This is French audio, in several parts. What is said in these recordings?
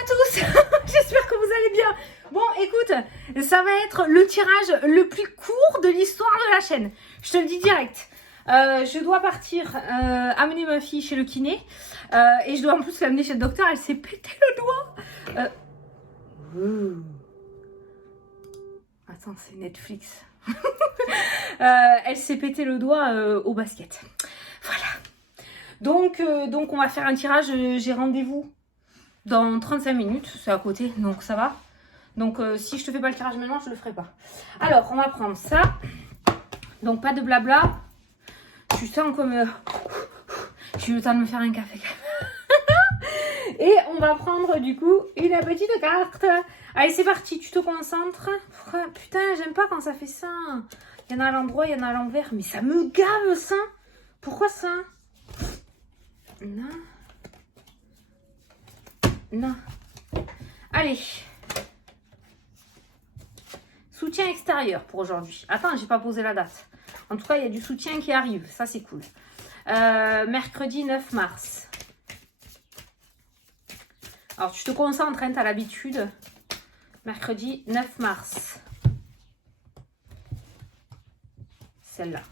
à tous. J'espère que vous allez bien. Bon, écoute, ça va être le tirage le plus court de l'histoire de la chaîne. Je te le dis direct. Je dois partir amener ma fille chez le kiné. Et je dois en plus l'amener chez le docteur. Elle s'est pété le doigt. Attends, c'est Netflix. Elle s'est pété le doigt au basket. Voilà. Donc, on va faire un tirage. J'ai rendez-vous dans 35 minutes. C'est à côté, donc ça va. Donc, si je te fais pas le tirage maintenant, je le ferai pas. Alors, on va prendre ça. Donc, pas de blabla. Tu sens comme... j'ai eu le temps de me faire un café. Et on va prendre, du coup, une petite carte. Allez, c'est parti. Tu te concentres. Putain, j'aime pas quand ça fait ça. Il y en a à l'endroit, il y en a à l'envers. Mais ça me gave, ça. Pourquoi ça? Non. Non. Allez. Soutien extérieur pour aujourd'hui. Attends, j'ai pas posé la date. En tout cas, il y a du soutien qui arrive. Ça, c'est cool. Mercredi 9 mars. Alors, tu te concentres, hein, tu as l'habitude. Mercredi 9 mars. Celle-là.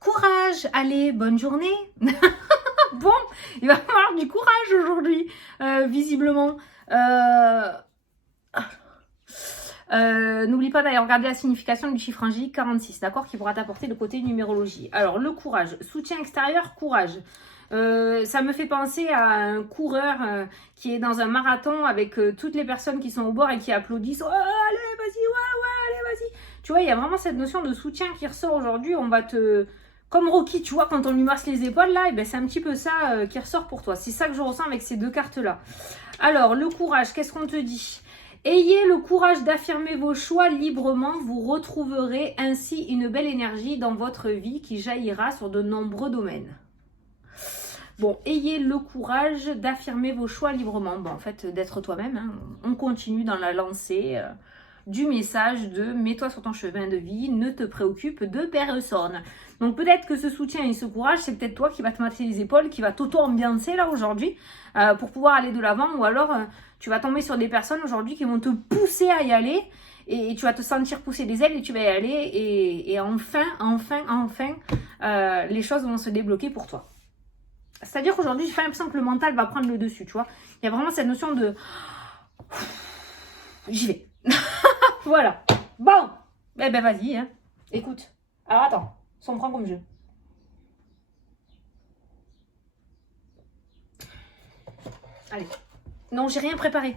Courage. Allez, bonne journée. Bon, il va falloir du courage aujourd'hui, visiblement. N'oublie pas d'aller regarder la signification du chiffre angélique 46, d'accord, qui pourra t'apporter le côté numérologie. Alors, le courage, soutien extérieur, courage. Ça me fait penser à un coureur qui est dans un marathon avec toutes les personnes qui sont au bord et qui applaudissent. Oh, allez, vas-y, ouais, allez, vas-y. Tu vois, il y a vraiment cette notion de soutien qui ressort aujourd'hui. On va te... Comme Rocky, tu vois, quand on lui masse les épaules, là, et ben, c'est un petit peu ça qui ressort pour toi. C'est ça que je ressens avec ces deux cartes-là. Alors, le courage, qu'est-ce qu'on te dit ? Ayez le courage d'affirmer vos choix librement. Vous retrouverez ainsi une belle énergie dans votre vie qui jaillira sur de nombreux domaines. Bon, ayez le courage d'affirmer vos choix librement. Bon, en fait, d'être toi-même. Hein. On continue dans la lancée du message de « Mets-toi sur ton chemin de vie, ne te préoccupe de personne ». Donc peut-être que ce soutien et ce courage, c'est peut-être toi qui va te masser les épaules, qui va t'auto-ambiancer là aujourd'hui pour pouvoir aller de l'avant. Ou alors, tu vas tomber sur des personnes aujourd'hui qui vont te pousser à y aller. Et tu vas te sentir pousser des ailes et tu vas y aller. Et enfin, les choses vont se débloquer pour toi. C'est-à-dire qu'aujourd'hui, j'ai l'impression que le mental va prendre le dessus, tu vois. Il y a vraiment cette notion de... J'y vais. Voilà. Bon. Eh ben, vas-y, hein. Écoute. Alors, attends. Si on prend comme jeu. Allez. Non, j'ai rien préparé.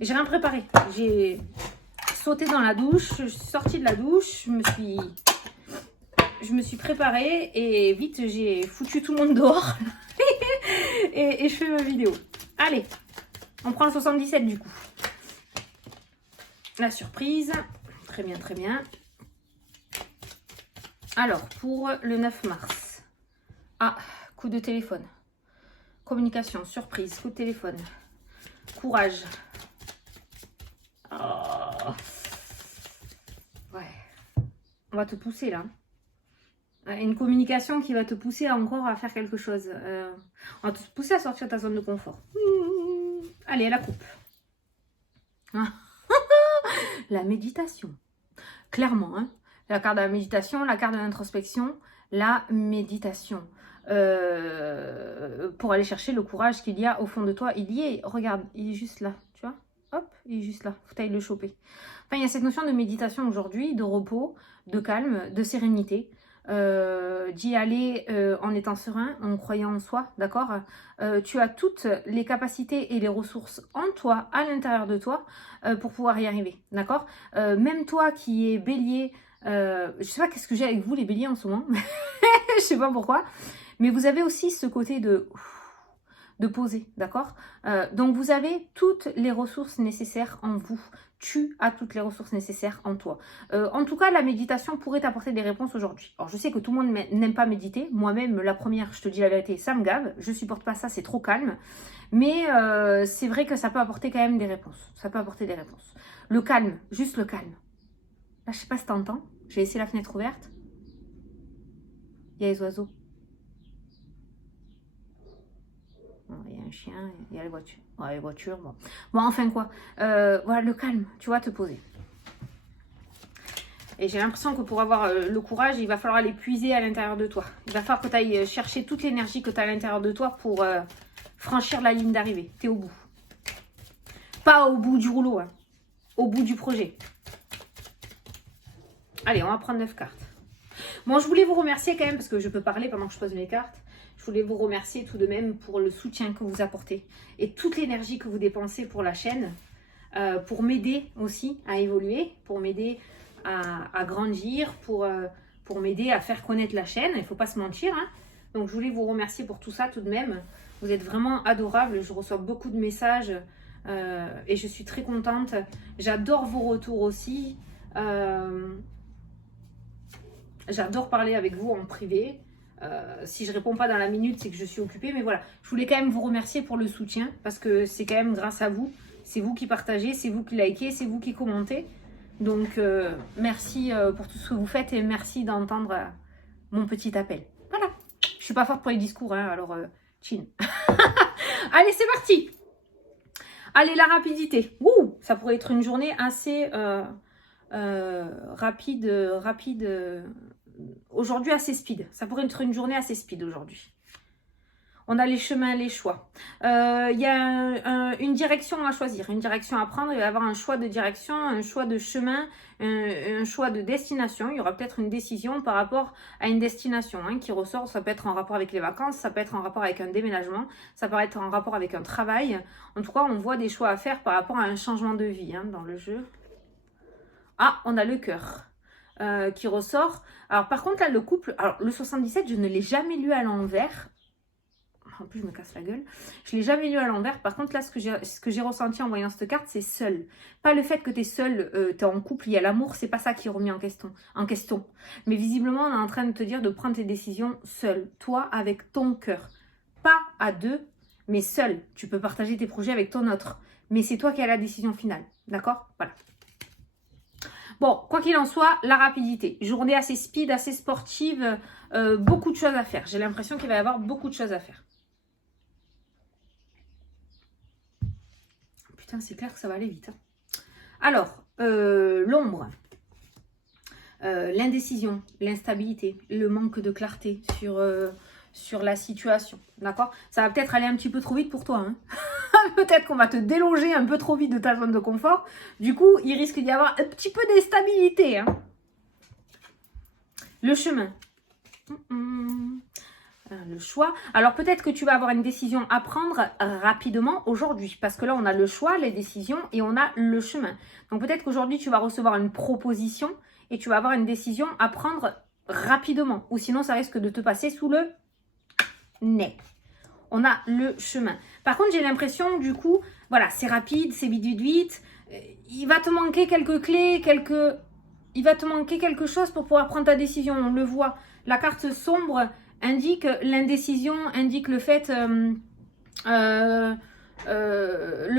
J'ai rien préparé. J'ai sauté dans la douche. Je suis sortie de la douche. Je me suis préparée. Et vite, j'ai foutu tout le monde dehors. et je fais ma vidéo. Allez. On prend le 77 du coup. La surprise. Très bien, très bien. Alors, pour le 9 mars. Ah, coup de téléphone. Communication, surprise, coup de téléphone. Courage. Oh. Ouais. On va te pousser là. Une communication qui va te pousser encore à faire quelque chose. On va te pousser à sortir de ta zone de confort. Allez, la coupe. La méditation. Clairement, hein. La carte de la méditation, la carte de l'introspection, la méditation. Pour aller chercher le courage qu'il y a au fond de toi. Il y est, regarde, il est juste là, tu vois. Hop, il est juste là, faut que tu ailles le choper. Enfin, il y a cette notion de méditation aujourd'hui, de repos, de calme, de sérénité. D'y aller en étant serein, en croyant en soi, d'accord. Tu as toutes les capacités et les ressources en toi, à l'intérieur de toi, pour pouvoir y arriver, d'accord. Même toi qui es bélier, je sais pas qu'est-ce que j'ai avec vous les béliers en ce moment, je sais pas pourquoi, mais vous avez aussi ce côté de poser, d'accord. Donc vous avez toutes les ressources nécessaires en vous. Tu as toutes les ressources nécessaires en toi. En tout cas, la méditation pourrait t'apporter des réponses aujourd'hui. Alors, je sais que tout le monde n'aime pas méditer. Moi-même, la première, je te dis la vérité, ça me gave. Je supporte pas ça, c'est trop calme. Mais c'est vrai que ça peut apporter quand même des réponses. Ça peut apporter des réponses. Le calme, juste le calme. Là, je sais pas si t'entends. J'ai laissé la fenêtre ouverte. Il y a les oiseaux. un chien, il y a les voitures. Ouais, les voitures, bon. Bon, enfin quoi. Voilà, le calme, tu vois, te poser. Et j'ai l'impression que pour avoir le courage, il va falloir l'épuiser à l'intérieur de toi. Il va falloir que tu ailles chercher toute l'énergie que tu as à l'intérieur de toi pour franchir la ligne d'arrivée. Tu es au bout. Pas au bout du rouleau, hein. Au bout du projet. Allez, on va prendre 9 cartes. Bon, je voulais vous remercier quand même, parce que je peux parler pendant que je pose mes cartes. Je voulais vous remercier tout de même pour le soutien que vous apportez et toute l'énergie que vous dépensez pour la chaîne, pour m'aider aussi à évoluer, pour m'aider à grandir, pour m'aider à faire connaître la chaîne. Il ne faut pas se mentir, hein. Donc, je voulais vous remercier pour tout ça tout de même. Vous êtes vraiment adorables. Je reçois beaucoup de messages et je suis très contente. J'adore vos retours aussi. J'adore parler avec vous en privé. Si je réponds pas dans la minute, c'est que je suis occupée. Mais voilà, je voulais quand même vous remercier pour le soutien parce que c'est quand même grâce à vous. C'est vous qui partagez, c'est vous qui likez, c'est vous qui commentez. Donc, merci pour tout ce que vous faites et merci d'entendre mon petit appel. Voilà. Je suis pas forte pour les discours, hein, alors chin. Allez, c'est parti. Allez, la rapidité. Ouh, ça pourrait être une journée assez rapide. Aujourd'hui, assez speed. Ça pourrait être une journée assez speed aujourd'hui. On a les chemins, les choix. Il y a une direction à choisir, une direction à prendre. Il va y avoir un choix de direction, un choix de chemin, un choix de destination. Il y aura peut-être une décision par rapport à une destination qui ressort. Ça peut être en rapport avec les vacances, ça peut être en rapport avec un déménagement, ça peut être en rapport avec un travail. En tout cas, on voit des choix à faire par rapport à un changement de vie dans le jeu. Ah, on a le cœur qui ressort. Alors, par contre, là, le couple... Alors, le 77, je ne l'ai jamais lu à l'envers. En plus, je me casse la gueule. Je ne l'ai jamais lu à l'envers. Par contre, là, ce que j'ai ressenti en voyant cette carte, c'est seul. Pas le fait que tu es seul, tu es en couple, il y a l'amour, c'est pas ça qui est remis en question. Mais visiblement, on est en train de te dire de prendre tes décisions seul. Toi, avec ton cœur. Pas à deux, mais seul. Tu peux partager tes projets avec ton autre. Mais c'est toi qui as la décision finale. D'accord? Voilà. Bon, quoi qu'il en soit, la rapidité. Journée assez speed, assez sportive. Beaucoup de choses à faire. J'ai l'impression qu'il va y avoir beaucoup de choses à faire. Putain, c'est clair que ça va aller vite. Alors, l'ombre, l'indécision, l'instabilité, le manque de clarté sur la situation. D'accord? Ça va peut-être aller un petit peu trop vite pour toi. Peut-être qu'on va te déloger un peu trop vite de ta zone de confort. Du coup, il risque d'y avoir un petit peu d'instabilité. Le chemin. Le choix. Alors peut-être que tu vas avoir une décision à prendre rapidement aujourd'hui. Parce que là, on a le choix, les décisions et on a le chemin. Donc peut-être qu'aujourd'hui, tu vas recevoir une proposition et tu vas avoir une décision à prendre rapidement. Ou sinon, ça risque de te passer sous le nez. On a le chemin. Par contre, j'ai l'impression, du coup, voilà, c'est rapide, c'est vite. Il va te manquer quelques clés, il va te manquer quelque chose pour pouvoir prendre ta décision. On le voit. La carte sombre indique l'indécision, indique le fait, le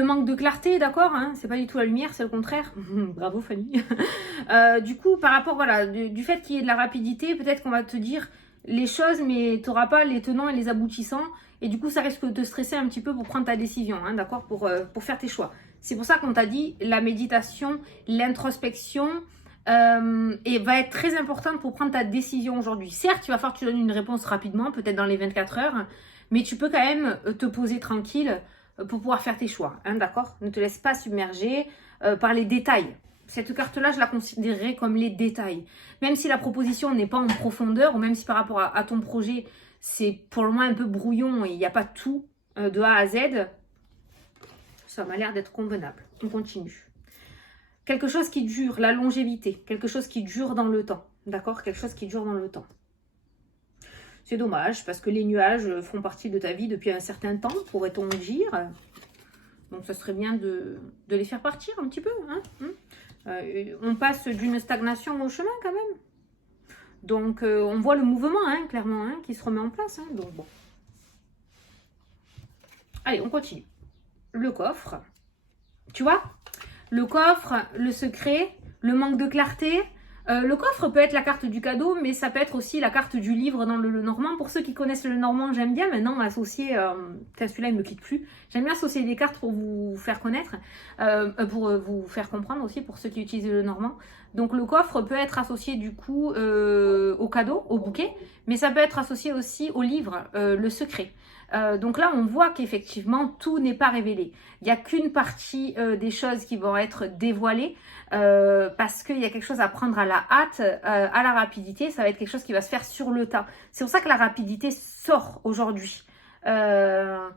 manque de clarté, d'accord, c'est pas du tout la lumière, c'est le contraire. Bravo Fanny. Du coup, par rapport, voilà, du fait qu'il y ait de la rapidité, peut-être qu'on va te dire les choses, mais tu n'auras pas les tenants et les aboutissants. Et du coup, ça risque de te stresser un petit peu pour prendre ta décision, d'accord, pour faire tes choix. C'est pour ça qu'on t'a dit la méditation, l'introspection, et va être très importante pour prendre ta décision aujourd'hui. Certes, il va falloir que tu donnes une réponse rapidement, peut-être dans les 24 heures, mais tu peux quand même te poser tranquille pour pouvoir faire tes choix, d'accord? Ne te laisse pas submerger par les détails. Cette carte-là, je la considérerais comme les détails. Même si la proposition n'est pas en profondeur, ou même si par rapport à ton projet, c'est pour le moins un peu brouillon et il n'y a pas tout de A à Z, ça m'a l'air d'être convenable. On continue. Quelque chose qui dure, la longévité, quelque chose qui dure dans le temps, d'accord? Quelque chose qui dure dans le temps. C'est dommage parce que les nuages font partie de ta vie depuis un certain temps, pourrait-on dire. Donc ça serait bien de les faire partir un petit peu. On passe d'une stagnation au chemin quand même. Donc on voit le mouvement clairement qui se remet en place. Donc bon. Allez, on continue. Le coffre. Tu vois? Le coffre, le secret, le manque de clarté, Le coffre peut être la carte du cadeau, mais ça peut être aussi la carte du livre dans le Normand. Pour ceux qui connaissent le Normand, j'aime bien maintenant associer, celui-là il me quitte plus, j'aime bien associer des cartes pour vous faire connaître, pour vous faire comprendre aussi pour ceux qui utilisent le Normand. Donc le coffre peut être associé du coup au cadeau, au bouquet, mais ça peut être associé aussi au livre, le secret. Donc là, on voit qu'effectivement, tout n'est pas révélé. Il n'y a qu'une partie des choses qui vont être dévoilées parce qu'il y a quelque chose à prendre à la hâte, à la rapidité. Ça va être quelque chose qui va se faire sur le tas. C'est pour ça que la rapidité sort aujourd'hui. Je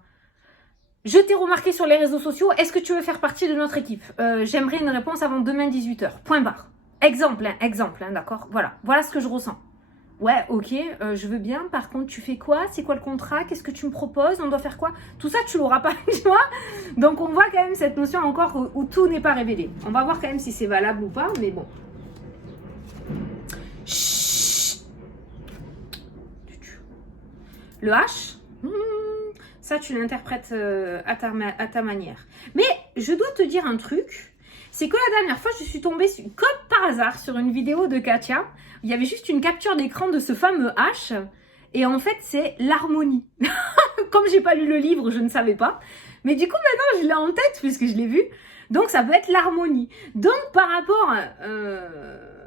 t'ai remarqué sur les réseaux sociaux. Est-ce que tu veux faire partie de notre équipe? J'aimerais une réponse avant demain 18 h. Point barre. Exemple, d'accord? Voilà ce que je ressens. Ouais, ok, je veux bien. Par contre, tu fais quoi? C'est quoi le contrat? Qu'est-ce que tu me proposes? On doit faire quoi? Tout ça, tu l'auras pas, tu vois? Donc, on voit quand même cette notion encore où tout n'est pas révélé. On va voir quand même si c'est valable ou pas, mais bon. Chut. Le H, ça, tu l'interprètes à ta manière. Mais je dois te dire un truc. C'est que la dernière fois, je suis tombée, comme par hasard, sur une vidéo de Katia. Il y avait juste une capture d'écran de ce fameux H. Et en fait, c'est l'harmonie. Comme j'ai pas lu le livre, je ne savais pas. Mais du coup, maintenant, je l'ai en tête puisque je l'ai vu. Donc, ça peut être l'harmonie. Donc, par rapport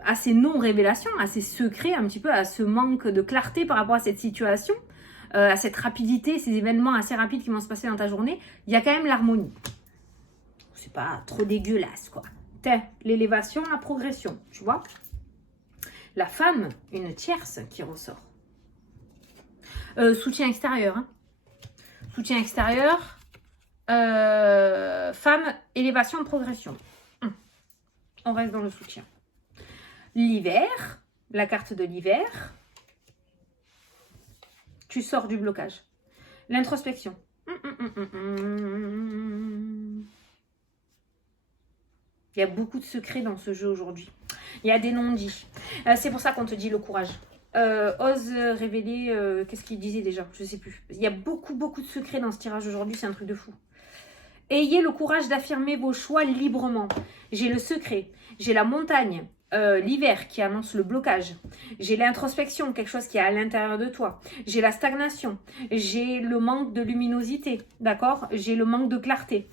à ces non-révélations, à ces secrets, un petit peu à ce manque de clarté par rapport à cette situation, à cette rapidité, ces événements assez rapides qui vont se passer dans ta journée, il y a quand même l'harmonie. C'est pas trop dégueulasse, quoi. L'élévation, la progression, tu vois. La femme, une tierce qui ressort. Soutien extérieur. Hein. Soutien extérieur. Femme, élévation, progression. On reste dans le soutien. L'hiver, la carte de l'hiver. Tu sors du blocage. L'introspection. Il y a beaucoup de secrets dans ce jeu aujourd'hui. Il y a des non-dits. C'est pour ça qu'on te dit le courage. Ose révéler... qu'est-ce qu'il disait déjà? Je ne sais plus. Il y a beaucoup de secrets dans ce tirage aujourd'hui. C'est un truc de fou. Ayez le courage d'affirmer vos choix librement. J'ai le secret. J'ai la montagne. L'hiver qui annonce le blocage. J'ai l'introspection, quelque chose qui est à l'intérieur de toi. J'ai la stagnation. J'ai le manque de luminosité. D'accord? J'ai le manque de clarté.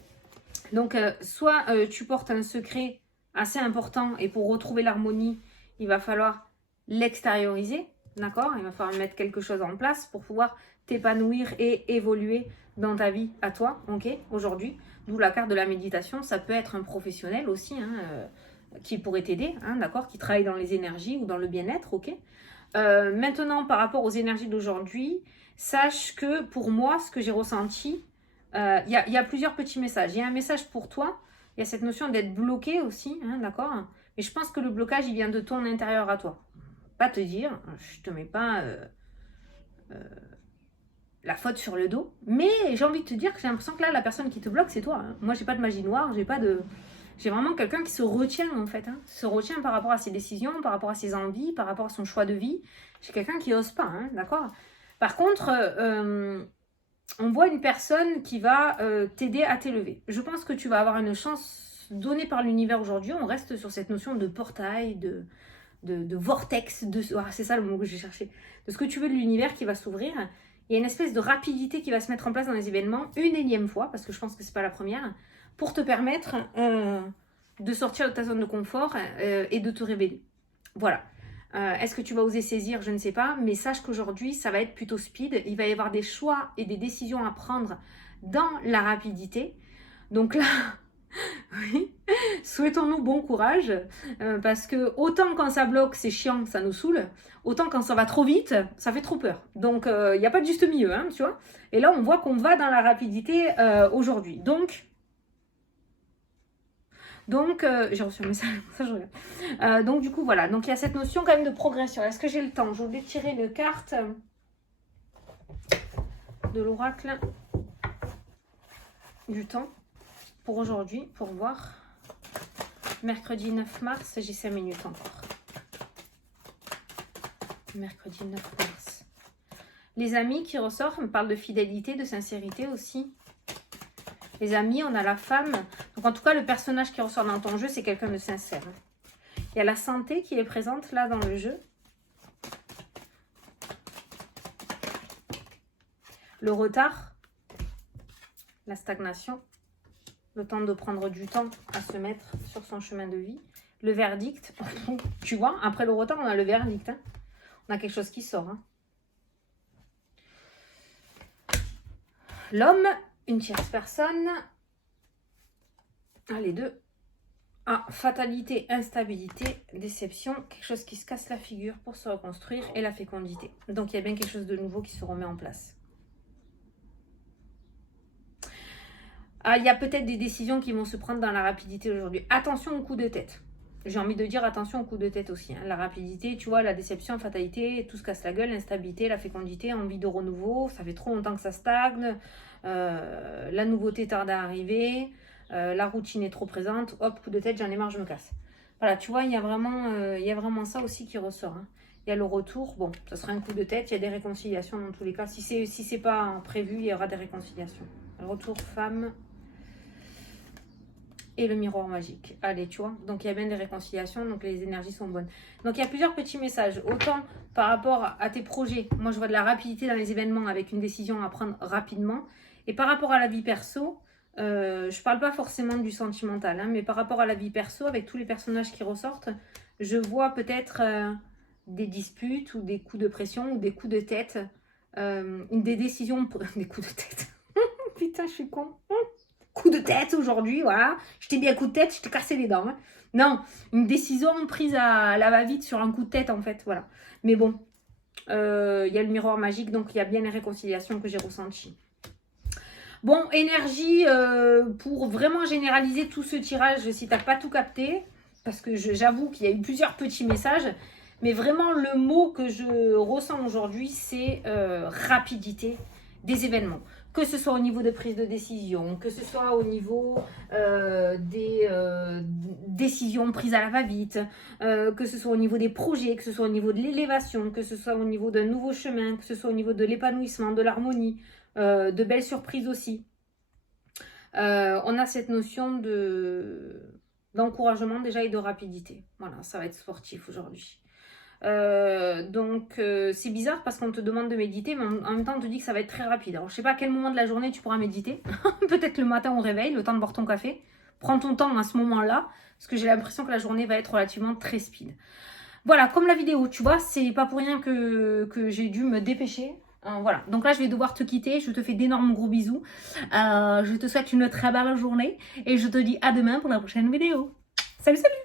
Donc, soit tu portes un secret assez important et pour retrouver l'harmonie, il va falloir l'extérioriser, d'accord? Il va falloir mettre quelque chose en place pour pouvoir t'épanouir et évoluer dans ta vie à toi, ok? Aujourd'hui, d'où la carte de la méditation, ça peut être un professionnel aussi, hein, qui pourrait t'aider, hein, d'accord? Qui travaille dans les énergies ou dans le bien-être, ok? Maintenant, par rapport aux énergies d'aujourd'hui, sache que pour moi, ce que j'ai ressenti, il y a plusieurs petits messages. Il y a un message pour toi. Il y a cette notion d'être bloqué aussi, hein, d'accord? Mais je pense que le blocage, il vient de ton intérieur à toi. Pas te dire, je te mets pas la faute sur le dos. Mais j'ai envie de te dire que j'ai l'impression que là, la personne qui te bloque, c'est toi. Hein. Moi, j'ai pas de magie noire, j'ai vraiment quelqu'un qui se retient en fait. Hein. Se retient par rapport à ses décisions, par rapport à ses envies, par rapport à son choix de vie. J'ai quelqu'un qui ose pas, hein, d'accord? Par contre... on voit une personne qui va t'aider à t'élever. Je pense que tu vas avoir une chance donnée par l'univers aujourd'hui. On reste sur cette notion de portail, de vortex, c'est ça le mot que j'ai cherché. De ce que tu veux de l'univers qui va s'ouvrir. Il y a une espèce de rapidité qui va se mettre en place dans les événements, une énième fois, parce que je pense que c'est pas la première, pour te permettre de sortir de ta zone de confort et de te révéler. Voilà. Est-ce que tu vas oser saisir? Je ne sais pas, mais sache qu'aujourd'hui, ça va être plutôt speed. Il va y avoir des choix et des décisions à prendre dans la rapidité. Donc là, oui, souhaitons-nous bon courage, parce que autant quand ça bloque, c'est chiant, ça nous saoule, autant quand ça va trop vite, ça fait trop peur. Donc, il n'y a pas de juste milieu, hein, tu vois. Et là, on voit qu'on va dans la rapidité aujourd'hui. Donc, j'ai reçu un message, ça je regarde. Donc, du coup, voilà. Donc, il y a cette notion quand même de progression. Est-ce que j'ai le temps? Je voulais tirer une carte de l'oracle du temps pour aujourd'hui, pour voir. Mercredi 9 mars, j'ai 5 minutes encore. Mercredi 9 mars. Les amis qui ressortent me parlent de fidélité, de sincérité aussi. Les amis, on a la femme. Donc en tout cas, le personnage qui ressort dans ton jeu, c'est quelqu'un de sincère. Il y a la santé qui est présente là dans le jeu. Le retard, la stagnation, le temps de prendre du temps à se mettre sur son chemin de vie. Le verdict, tu vois, après le retard, on a le verdict. Hein. On a quelque chose qui sort. Hein. L'homme, une tierce personne. Ah, les deux. Ah, fatalité, instabilité, déception, quelque chose qui se casse la figure pour se reconstruire et la fécondité. Donc, il y a bien quelque chose de nouveau qui se remet en place. Ah, il y a peut-être des décisions qui vont se prendre dans la rapidité aujourd'hui. Attention au coup de tête. J'ai envie de dire attention au coup de tête aussi. Hein. La rapidité, tu vois, la déception, fatalité, tout se casse la gueule, l'instabilité, la fécondité, envie de renouveau. Ça fait trop longtemps que ça stagne. La nouveauté tarde à arriver. La routine est trop présente. Hop, coup de tête, j'en ai marre, je me casse. Voilà, tu vois, il y a vraiment ça aussi qui ressort. Hein. Il y a le retour. Bon, ça sera un coup de tête. Il y a des réconciliations dans tous les cas. Si c'est pas prévu, il y aura des réconciliations. Retour femme. Et le miroir magique. Allez, tu vois. Donc, il y a bien des réconciliations. Donc, les énergies sont bonnes. Donc, il y a plusieurs petits messages. Autant par rapport à tes projets. Moi, je vois de la rapidité dans les événements avec une décision à prendre rapidement. Et par rapport à la vie perso, je parle pas forcément du sentimental. Hein, mais par rapport à la vie perso, avec tous les personnages qui ressortent, je vois peut-être des disputes ou des coups de pression ou des coups de tête. Des décisions... Des coups de tête. Putain, je suis con. Coup de tête aujourd'hui, voilà. Je t'ai mis un coup de tête, je t'ai cassé les dents. Hein. Non, une décision prise à la va-vite sur un coup de tête, en fait, voilà. Mais bon, il y a le miroir magique, donc il y a bien les réconciliations que j'ai ressenties. Bon, énergie, pour vraiment généraliser tout ce tirage, si tu n'as pas tout capté, parce que j'avoue qu'il y a eu plusieurs petits messages, mais vraiment le mot que je ressens aujourd'hui, c'est rapidité des événements. Que ce soit au niveau de prise de décision, que ce soit au niveau des décisions prises à la va-vite, que ce soit au niveau des projets, que ce soit au niveau de l'élévation, que ce soit au niveau d'un nouveau chemin, que ce soit au niveau de l'épanouissement, de l'harmonie, de belles surprises aussi. On a cette notion d'encouragement déjà et de rapidité. Voilà, ça va être sportif aujourd'hui. Donc c'est bizarre parce qu'on te demande de méditer, mais en même temps on te dit que ça va être très rapide. Alors je sais pas à quel moment de la journée tu pourras méditer. Peut-être le matin au réveil, le temps de boire ton café. Prends ton temps à ce moment-là, parce que j'ai l'impression que la journée va être relativement très speed. Voilà, comme la vidéo, tu vois, c'est pas pour rien que j'ai dû me dépêcher. Voilà, donc là je vais devoir te quitter, je te fais d'énormes gros bisous. Je te souhaite une très belle journée et je te dis à demain pour la prochaine vidéo. Salut, salut!